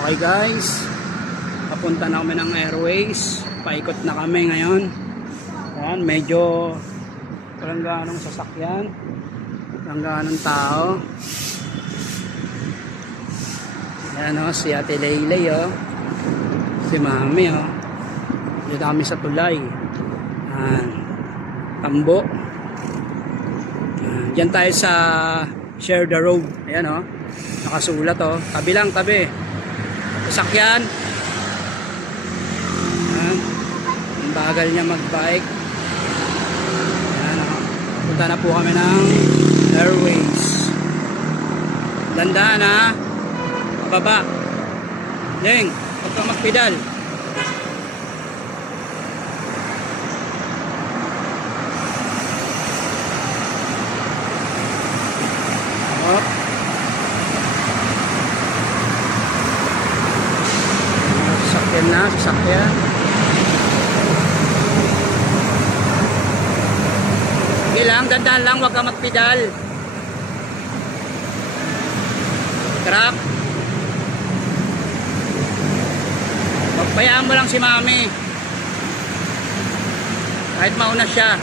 Okay guys, papunta na kami ng Airways. Paikot na kami ngayon. Ayan, medyo walang ganong sasakyan, walang ganong tao. Ayan o, si Ate Leylay o, si Mami o. Dito kami sa tulay. Ayan, Tambo. Ayan, dyan tayo sa Share the Road. Ayan o, nakasulat o, tabi lang, tabi. Sasakyan. Ayan, ang bagal niya magbike. Ayan o, punta na po kami ng Airways. Dandaan ha, pababa. Deng, huwag kang magpedal. Oh. Sasakyan na, sasakyan. Sige lang, dandan lang, huwag kang magpedal. Truck. Pagpayaan mo lang si Mami. Kahit mauna siya.